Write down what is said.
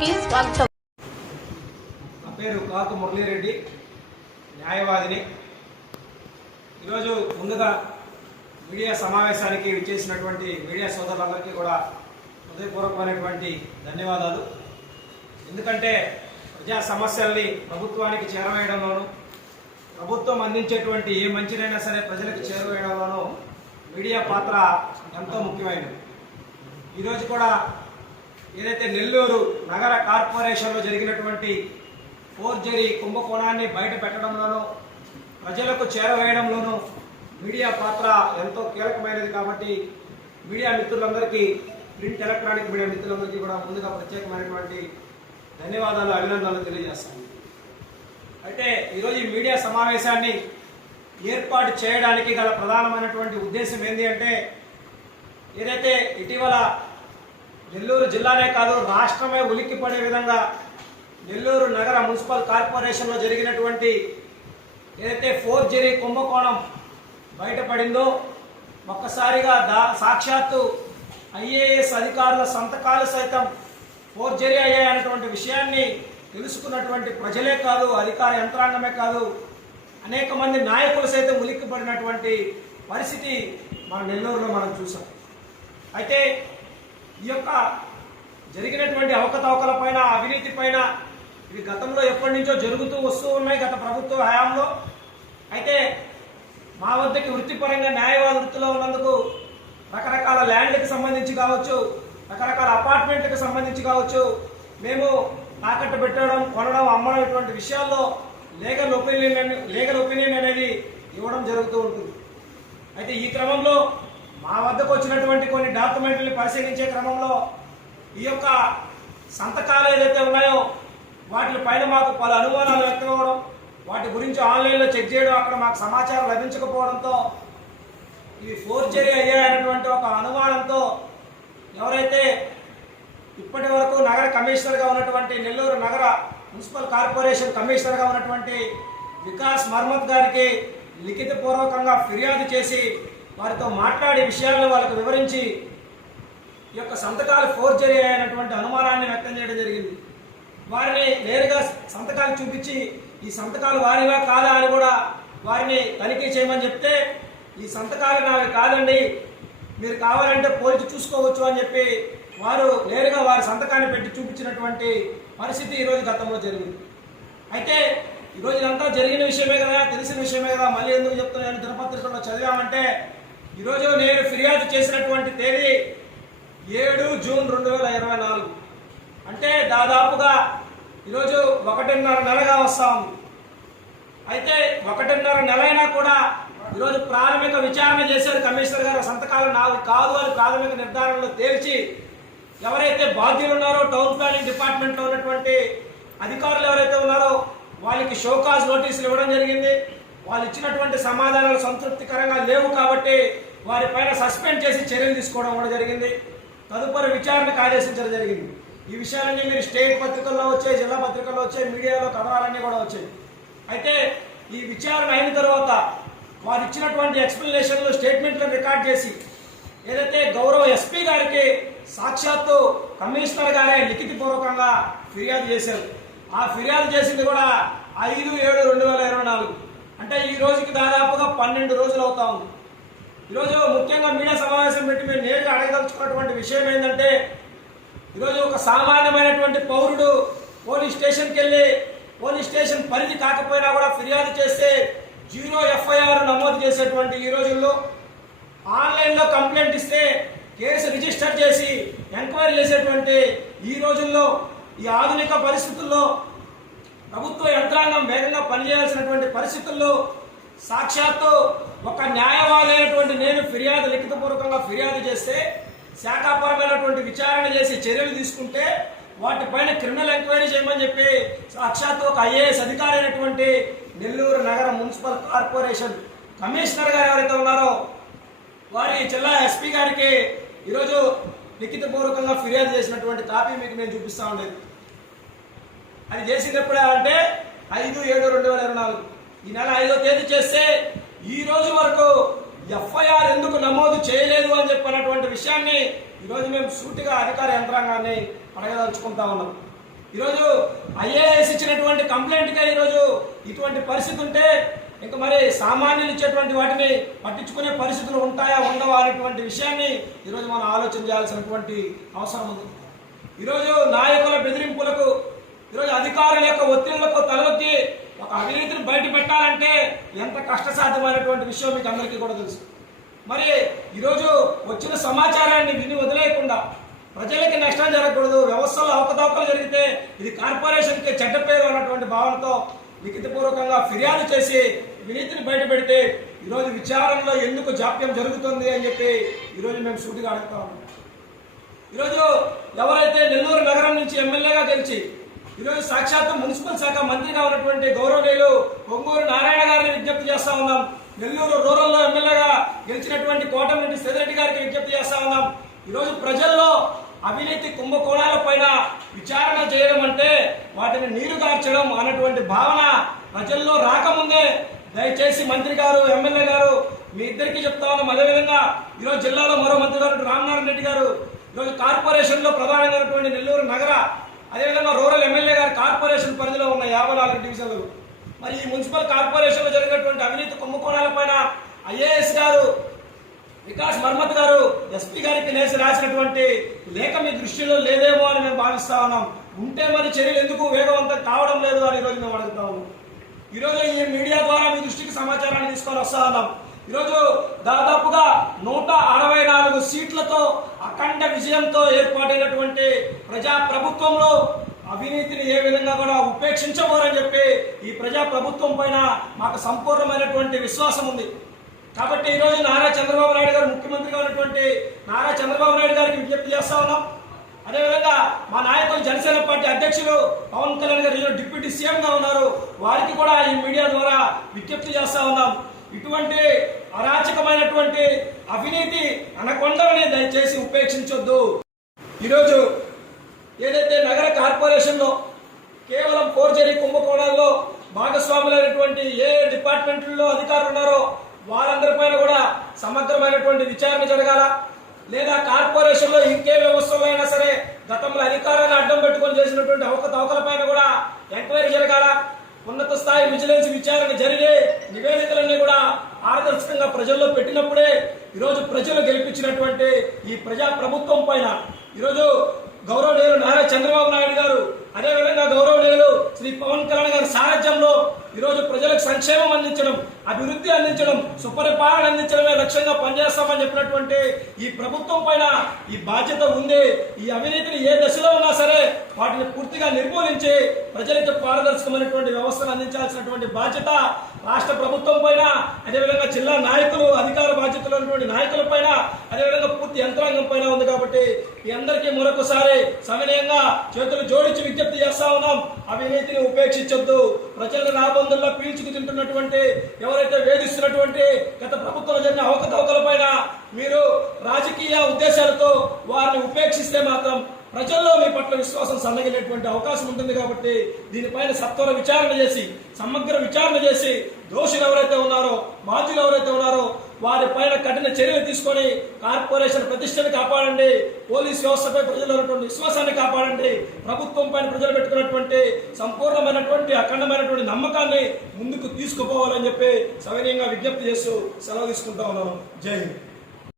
కి స్వాగతం. నా పేరు కాకు మురళీరెడ్డి, న్యాయవాదిని. ఈరోజు ముందుగా మీడియా సమావేశానికి విచ్చేసినటువంటి మీడియా సోదరులందరికీ కూడా హృదయపూర్వకమైనటువంటి ధన్యవాదాలు. ఎందుకంటే ప్రజా సమస్యల్ని ప్రభుత్వానికి చేరవేయడంలోనూ, ప్రభుత్వం అందించేటువంటి ఏ మంచినైనా సరే ప్రజలకు చేరవేయడంలోనూ మీడియా పాత్ర ఎంతో ముఖ్యమైనది. ఈరోజు కూడా ఏదైతే నెల్లూరు నగర కార్పొరేషన్లో జరిగినటువంటి ఫోర్జరీ కుంభకోణాన్ని బయట పెట్టడంలోనూ, ప్రజలకు చేరవేయడంలోనూ మీడియా పాత్ర ఎంతో కీలకమైనది. కాబట్టి మీడియా మిత్రులందరికీ, ప్రింట్ ఎలక్ట్రానిక్ మీడియా మిత్రులందరికీ కూడా ముందుగా ప్రత్యేకమైనటువంటి ధన్యవాదాలు, అభినందనలు తెలియజేస్తాను. అయితే ఈరోజు ఈ మీడియా సమావేశాన్ని ఏర్పాటు చేయడానికి గల ప్రధానమైనటువంటి ఉద్దేశం ఏంటి అంటే, ఏదైతే ఇటీవల నెల్లూరు జిల్లానే కాదు రాష్ట్రమే ఉలిక్కిపడే విధంగా నెల్లూరు నగర మున్సిపల్ కార్పొరేషన్లో జరిగినటువంటి ఏదైతే ఫోర్జరీ కుంభకోణం బయటపడిందో, ఒక్కసారిగా సాక్షాత్తు ఐఏఎస్ అధికారుల సంతకాలు సైతం ఫోర్జరీ అయ్యాయన్నటువంటి విషయాన్ని తెలుసుకున్నటువంటి ప్రజలే కాదు, అధికార యంత్రాంగమే కాదు, అనేక మంది నాయకులు సైతం ఉలిక్కిపడినటువంటి పరిస్థితి మన నెల్లూరులో మనం చూసాం. అయితే ఈ యొక్క జరిగినటువంటి అవకతవకల పైన, అవినీతి పైన, ఇవి గతంలో ఎప్పటి నుంచో జరుగుతూ వస్తూ ఉన్నాయి గత ప్రభుత్వ హయాంలో. అయితే మా వద్దకి వృత్తిపరంగా న్యాయవాద వృత్తిలో ఉన్నందుకు రకరకాల ల్యాండ్కి సంబంధించి కావచ్చు, రకరకాల అపార్ట్మెంట్కి సంబంధించి కావచ్చు, మేము తాకట్టు పెట్టడం, కొనడం, అమ్మడం ఇటువంటి విషయాల్లో లీగల్ ఒపీనియన్ అనేది ఇవ్వడం జరుగుతూ ఉంటుంది. అయితే ఈ క్రమంలో మా వద్దకు వచ్చినటువంటి కొన్ని డాక్యుమెంట్లని పరిశీలించే క్రమంలో ఈ యొక్క సంతకాలు ఏదైతే ఉన్నాయో వాటి పైన మాకు పలు అనుమానాలు వ్యక్తం అవ్వడం, వాటి గురించి ఆన్లైన్లో చెక్ చేయడం, అక్కడ మాకు సమాచారం లభించకపోవడంతో ఇవి ఫోర్జరీ అయ్యాయన్నటువంటి ఒక అనుమానంతో ఎవరైతే ఇప్పటి వరకు నగర కమిషనర్గా ఉన్నటువంటి, నెల్లూరు నగర మున్సిపల్ కార్పొరేషన్ కమిషనర్గా ఉన్నటువంటి వికాస్ మర్మత్ గారికి లిఖితపూర్వకంగా ఫిర్యాదు చేసి వారితో మాట్లాడే విషయాలను వాళ్ళకు వివరించి ఈ యొక్క సంతకాలు ఫోర్జరీ అయినటువంటి అనుమానాన్ని వ్యక్తం చేయడం జరిగింది. వారిని నేరుగా సంతకాలు చూపించి ఈ సంతకాలు వారివా కాదా అని కూడా వారిని తనిఖీ చేయమని చెప్తే, ఈ సంతకాలు నావి కాదండి, మీరు కావాలంటే పోల్చి చూసుకోవచ్చు అని చెప్పి వారు నేరుగా వారి సంతకాన్ని పెట్టి చూపించినటువంటి పరిస్థితి ఈరోజు గతంలో జరిగింది. అయితే ఈరోజు ఇదంతా జరిగిన విషయమే కదా, తెలిసిన విషయమే కదా, మళ్ళీ ఎందుకు చెప్తున్నాను, దినపత్రికల్లో చదివామంటే, ఈరోజు నేను ఫిర్యాదు చేసినటువంటి తేదీ 7 జూన్ 2024, అంటే దాదాపుగా ఈరోజు 1.5 నెలగా వస్తా ఉంది. అయితే 1.5 నెల అయినా కూడా ఈరోజు ప్రాథమిక విచారణ చేశారు కమిషనర్ గారు. సంతకాలు నావి కాదు అని ప్రాథమిక నిర్ధారణలో తేల్చి ఎవరైతే బాధ్యులు ఉన్నారో టౌన్ ప్లానింగ్ డిపార్ట్మెంట్లో ఉన్నటువంటి అధికారులు ఎవరైతే ఉన్నారో వాళ్ళకి షోకాజ్ నోటీసులు ఇవ్వడం జరిగింది. వాళ్ళు ఇచ్చినటువంటి సమాధానాలు సంతృప్తికరంగా లేవు కాబట్టి వారిపైన సస్పెండ్ చేసి చర్యలు తీసుకోవడం కూడా జరిగింది. తదుపరి విచారణకు ఆదేశించడం జరిగింది. ఈ విషయాలన్నీ మీరు స్టేట్ పత్రికల్లో వచ్చాయి, జిల్లా పత్రికల్లో వచ్చాయి, మీడియాలో కథనాలన్నీ కూడా వచ్చాయి. అయితే ఈ విచారణ అయిన తర్వాత వారు ఇచ్చినటువంటి ఎక్స్ప్లెనేషన్లు, స్టేట్మెంట్లను రికార్డ్ చేసి ఏదైతే గౌరవ ఎస్పీ గారికి సాక్షాత్తు కమిషనర్ గారే లిఖితపూర్వకంగా ఫిర్యాదు చేశారు. ఆ ఫిర్యాదు చేసింది కూడా 5/7/2024, అంటే ఈ రోజుకి దాదాపుగా 12 రోజులు అవుతా ఉంది. ఈరోజు ముఖ్యంగా మీడియా సమావేశం పెట్టి మేము నేరుగా అడగదలుచుకున్నటువంటి విషయం ఏంటంటే, ఈరోజు ఒక సామాన్యమైనటువంటి పౌరుడు పోలీస్ స్టేషన్కి వెళ్ళి పోలీస్ స్టేషన్ పరిధి కాకపోయినా కూడా ఫిర్యాదు చేస్తే 0 FIR నమోదు చేసేటువంటి ఈ రోజుల్లో, ఆన్లైన్లో కంప్లైంట్ ఇస్తే కేసు రిజిస్టర్ చేసి ఎంక్వైరీ చేసేటువంటి ఈ రోజుల్లో, ఈ ఆధునిక పరిస్థితుల్లో ప్రభుత్వ యంత్రాంగం వేగంగా పనిచేయాల్సినటువంటి పరిస్థితుల్లో సాక్షాత్తు ఒక న్యాయవాది అయినటువంటి నేను లిఖితపూర్వకంగా ఫిర్యాదు చేస్తే శాఖాపరమైనటువంటి విచారణ చేసి చర్యలు తీసుకుంటే వాటిపైన క్రిమినల్ ఎంక్వైరీ చేయమని చెప్పి సాక్షాత్తు ఒక ఐఏఎస్ అధికారి అయినటువంటి నెల్లూరు నగర మున్సిపల్ కార్పొరేషన్ కమిషనర్ గారు ఎవరైతే ఉన్నారో వారి జిల్లా ఎస్పీ గారికి ఈరోజు లిఖితపూర్వకంగా ఫిర్యాదు చేసినటువంటి కాపీ మీకు నేను చూపిస్తా ఉండేది. అది చేసింది ఎప్పుడే అంటే 5/7/2024, ఈ నెల 5వ తేదీ చేస్తే ఈ రోజు వరకు FIR ఎందుకు నమోదు చేయలేదు అని చెప్పినటువంటి విషయాన్ని ఈరోజు మేము సూటిగా అధికార యంత్రాంగాన్ని అడగదలుచుకుంటా ఉన్నాం. ఈరోజు ఐఏఎస్ ఇచ్చినటువంటి కంప్లైంట్గా ఈరోజు ఇటువంటి పరిస్థితి ఉంటే ఇంకా మరి సామాన్యులు ఇచ్చేటువంటి వాటిని పట్టించుకునే పరిస్థితులు ఉంటాయా ఉండవా అనేటువంటి విషయాన్ని ఈరోజు మనం ఆలోచన చేయాల్సినటువంటి అవసరం ఉంది. ఈరోజు నాయకుల బెదిరింపులకు, ఈరోజు అధికారుల యొక్క ఒత్తిళ్లకు తలొక్కి ఒక అవినీతిని బయట పెట్టాలంటే ఎంత కష్టసాధ్యమైనటువంటి విషయం మీకు అందరికీ కూడా తెలుసు. మరి ఈరోజు వచ్చిన సమాచారాన్ని విని వదిలేయకుండా ప్రజలకి నష్టం జరగకూడదు, వ్యవస్థలో అవకతవకలు జరిగితే ఇది కార్పొరేషన్కి చెడ్డ పేరు అన్నటువంటి భావనతో లిఖితపూర్వకంగా ఫిర్యాదు చేసి వినీతిని బయట పెడితే ఈరోజు విచారణలో ఎందుకు జాప్యం జరుగుతుంది అని చెప్పి ఈరోజు మేము సూటిగా అడుగుతా ఉన్నాం. ఈరోజు ఎవరైతే నెల్లూరు నగరం నుంచి ఎమ్మెల్యేగా గెలిచి ఈరోజు సాక్షాత్తు మున్సిపల్ శాఖ మంత్రిగా ఉన్నటువంటి గౌరవనీయులు పొంగూరు నారాయణ గారిని విజ్ఞప్తి చేస్తా ఉన్నాం. నెల్లూరు రూరల్లో ఎమ్మెల్యేగా గెలిచినటువంటి కోటమిరెడ్డి శ్రీధర్ గారికి విజ్ఞప్తి చేస్తా ఉన్నాం. ఈరోజు ప్రజల్లో అవినీతి కుంభకోణాల పైన విచారణ చేయడం అంటే వాటిని నీరుగార్చడం అన్నటువంటి భావన ప్రజల్లో రాకముందే దయచేసి మంత్రి గారు, ఎమ్మెల్యే గారు మీ ఇద్దరికీ చెప్తా ఉన్నాం. అదేవిధంగా ఈరోజు జిల్లాలో మరో మంత్రి గారు రామనారాయణ రెడ్డి గారు ఈరోజు కార్పొరేషన్ లో ప్రధానంగా నెల్లూరు నగర, అదేవిధంగా రూరల్ ఎమ్మెల్యే గారు కార్పొరేషన్ పరిధిలో ఉన్న 54 డివిజన్లు. మరి ఈ మున్సిపల్ కార్పొరేషన్ లో జరిగినటువంటి అవినీతి కుంభకోణాల పైన ఐఏఎస్ గారు వికాస్ మర్మత్ గారు ఎస్పీ గారికి రాసినటువంటి లేఖ మీ దృష్టిలో లేదేమో అని మేము భావిస్తా ఉన్నాం. ఉంటే మరి చర్యలు ఎందుకు వేగవంతం కావడం లేదు అని ఈరోజు మేము అడుగుతా ఉన్నాం. ఈరోజు ఈ మీడియా ద్వారా మీ దృష్టికి సమాచారాన్ని తీసుకొని వస్తా ఉన్నాం. ఈరోజు దాదాపుగా 164 సీట్లతో అఖండ విజయంతో ఏర్పాటైనటువంటి ప్రజా ప్రభుత్వంలో అవినీతిని ఏ విధంగా కూడా ఉపేక్షించబోరని చెప్పి ఈ ప్రజా ప్రభుత్వం పైన మాకు సంపూర్ణమైనటువంటి విశ్వాసం ఉంది. కాబట్టి ఈరోజు నారా చంద్రబాబు నాయుడు గారు ముఖ్యమంత్రిగా ఉన్నటువంటి నారా చంద్రబాబు నాయుడు గారికి విజ్ఞప్తి చేస్తా ఉన్నాం. అదేవిధంగా మా నాయకులు జనసేన పార్టీ అధ్యక్షులు పవన్ కళ్యాణ్ గారు డిప్యూటీ సీఎంగా ఉన్నారు, వారికి కూడా ఈ మీడియా ద్వారా విజ్ఞప్తి చేస్తా ఉన్నాం. ఇటువంటి అరాచకమైనటువంటి అవినీతి అనకొండని దయచేసి ఉపేక్షించొద్దు. ఈరోజు ఏదైతే నగర కార్పొరేషన్ లో కేవలం ఫోర్జరీ కుంభకోణాల్లో భాగస్వాములైనటువంటి ఏ డిపార్ట్మెంట్లలో అధికారులు ఉన్నారో వారందరిపైన కూడా సమగ్రమైనటువంటి విచారణ జరగాల, లేదా కార్పొరేషన్ లో ఇంకే వ్యవస్థలో అయినా సరే గతంలో అధికారాన్ని అడ్డం పెట్టుకొని చేసినటువంటి అవకతవకల పైన కూడా ఎంక్వైరీ జరగాల. ఉన్నత స్థాయి విజిలెన్స్ విచారణ జరిగే నివేదికలన్నీ కూడా పారదర్శకంగా ప్రజల్లో పెట్టినప్పుడే ఈరోజు ప్రజలు గెలిపించినటువంటి ఈ ప్రజా ప్రభుత్వం పైన ఈరోజు గౌరవనీయులు నారా చంద్రబాబు నాయుడు గారు, అదేవిధంగా గౌరవనీయులు శ్రీ పవన్ కళ్యాణ్ గారి సారథ్యంలో ఈరోజు ప్రజలకు సంక్షేమం అందించడం, అభివృద్ధి అందించడం, సుపరిపాలన అందించడమే లక్ష్యంగా పనిచేస్తామని చెప్పినటువంటి ఈ ప్రభుత్వం పైన ఈ బాధ్యత ఉంది. ఈ అవినీతిని ఏ దశలో ఉన్నా సరే వాటిని పూర్తిగా నిర్మూలించి ప్రజలకు పారదర్శకమైనటువంటి వ్యవస్థను అందించాల్సినటువంటి బాధ్యత రాష్ట్ర ప్రభుత్వం పైన, అదేవిధంగా జిల్లా నాయకులు, అధికార బాధ్యతలు ఉన్నటువంటి నాయకుల పైన, అదేవిధంగా పూర్తి యంత్రాంగం పైన ఉంది. కాబట్టి మీ అందరికీ మరొకసారి సవినయంగా చేతులు జోడించి విజ్ఞప్తి చేస్తా ఉన్నాం. అవినీతిని ఉపేక్షించొద్దు. ప్రజలను రాబందుల్లో పీల్చుకు తింటున్నటువంటి, ఎవరైతే వేధిస్తున్నటువంటి గత ప్రభుత్వంలో జరిగిన అవకతవకల పైన మీరు రాజకీయ ఉద్దేశాలతో వారిని ఉపేక్షిస్తే మాత్రం ప్రజల్లో మీ పట్ల విశ్వాసం సన్నగిలేటువంటి అవకాశం ఉంటుంది. కాబట్టి దీనిపైన సత్వర విచారణ చేసి, సమగ్ర విచారణ చేసి దోషులు ఎవరైతే ఉన్నారో, బాధ్యులు ఎవరైతే ఉన్నారో వారిపైన కఠిన చర్యలు తీసుకొని కార్పొరేషన్ ప్రతిష్టను కాపాడండి, పోలీస్ వ్యవస్థపై ప్రజలు ఉన్నటువంటి విశ్వాసాన్ని కాపాడండి, ప్రభుత్వం పైన ప్రజలు పెట్టుకున్నటువంటి సంపూర్ణమైనటువంటి అఖండమైనటువంటి నమ్మకాన్ని ముందుకు తీసుకుపోవాలని చెప్పి సవినయంగా విజ్ఞప్తి చేస్తూ సెలవు తీసుకుంటా ఉన్నాను. జై హింద్.